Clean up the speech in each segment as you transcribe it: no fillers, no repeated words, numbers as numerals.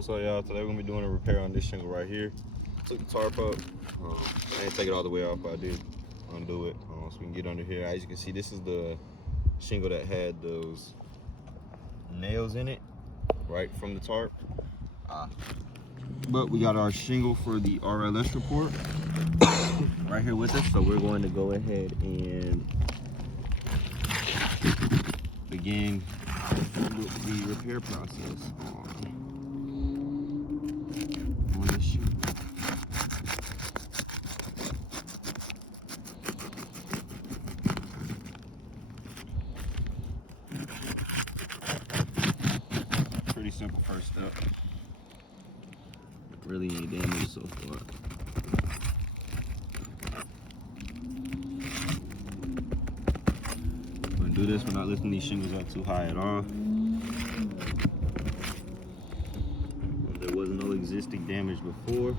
What's up, y'all? Today we're gonna be doing a repair on this shingle right here. Took the tarp up. I didn't take it all the way off, but I did undo it. So we can get under here. As you can see, this is the shingle that had those nails in it, right from the tarp. But we got our shingle for the RLS report right here with us. So we're going to go ahead and begin the repair process on this shingle. Pretty simple first step. Really any damage so far. We're gonna do this. We're not lifting these shingles up too high at all. There was no existing damage before.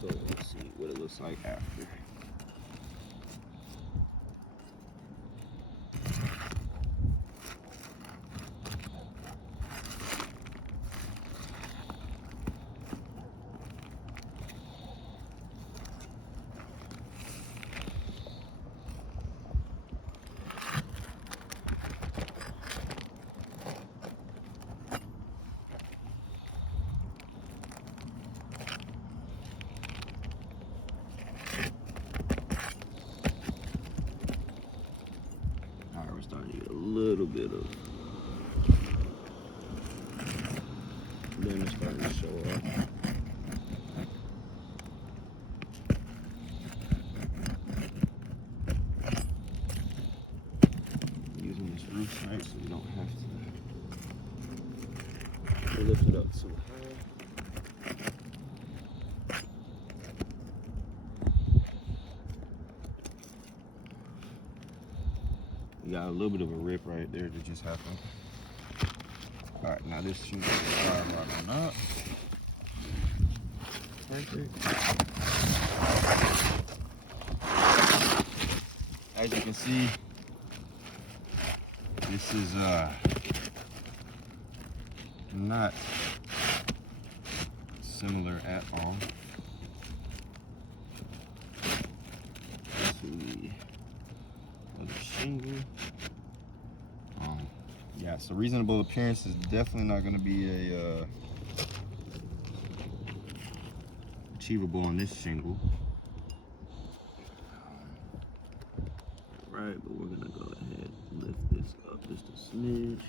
So let's see what it looks like after. We're starting to get a little bit of damage starting to show up. Using this roof stripe so we don't have to lift it up too high. We got a little bit of a rip right there that just happened. All right, now this should start right on up. Perfect. As you can see, this is not similar at all to the other shingle. Yeah, so reasonable appearance is definitely not going to be a achievable on this shingle. Right, but we're gonna go ahead and lift this up just a smidge.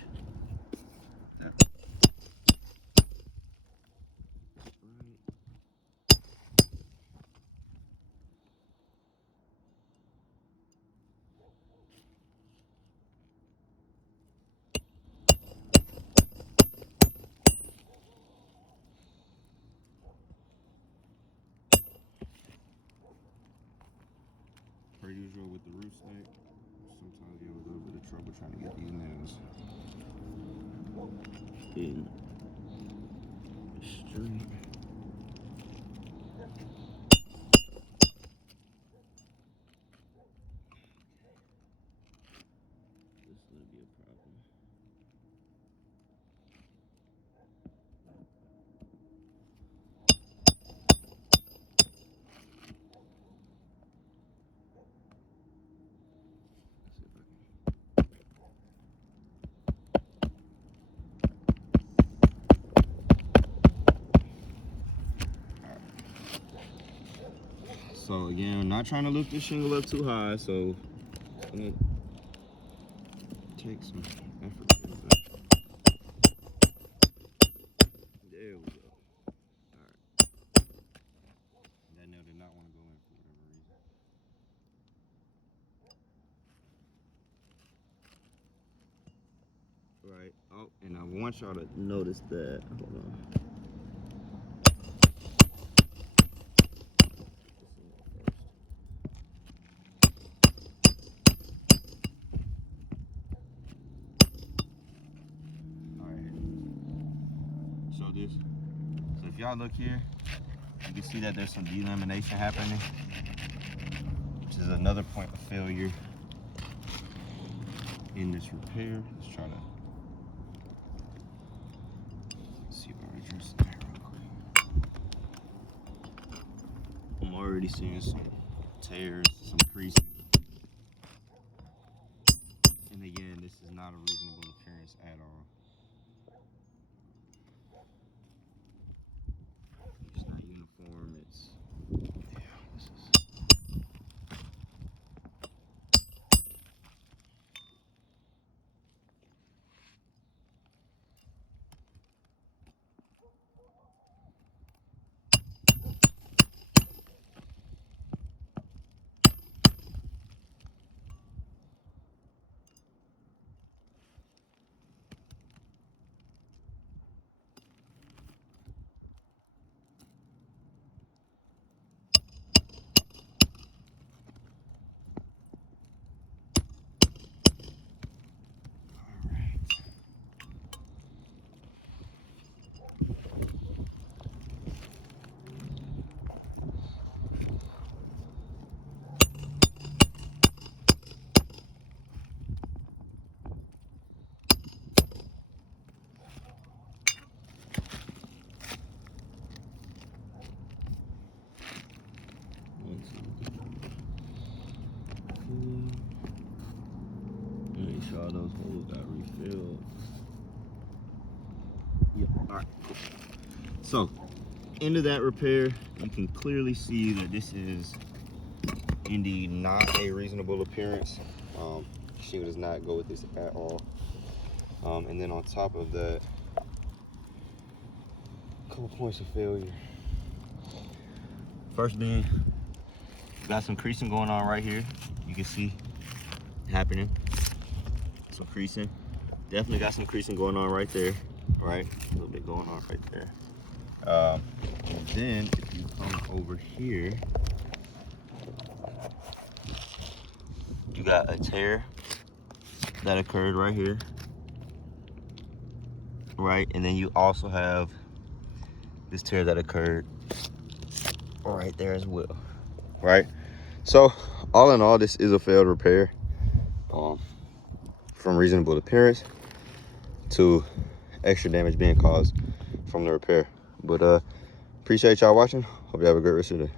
Per usual with the roof stake, sometimes you have a little bit of trouble trying to get these nails in straight. This is going to be a problem. So again, I'm not trying to lift this shingle up too high, so it's gonna take some effort. There we go. Alright. That nail did not want to go in for whatever reason. Right. Oh, and I want y'all to notice that. Hold on. This. So if y'all look here, you can see that there's some delamination happening, which is another point of failure in this repair. Let's try to see if I address that real quick. I'm already seeing some tears, some creasing. And again, this is not a reasonable appearance at all. It's not uniform. It's, yeah, this is. Make sure all those holes got refilled. Yep. All right. Cool. So, into that repair, you can clearly see that this is indeed not a reasonable appearance. Shingle does not go with this at all. And then on top of that, a couple points of failure. First being, got some creasing going on right here. You can see happening. Some creasing. Definitely got some creasing going on right there. Right? A little bit going on right there. And then if you come over here, you got a tear that occurred right here. Right? And then you also have this tear that occurred right there as well. Right? So all in all, this is a failed repair. From reasonable appearance to extra damage being caused from the repair. But appreciate y'all watching. Hope you have a great rest of the day.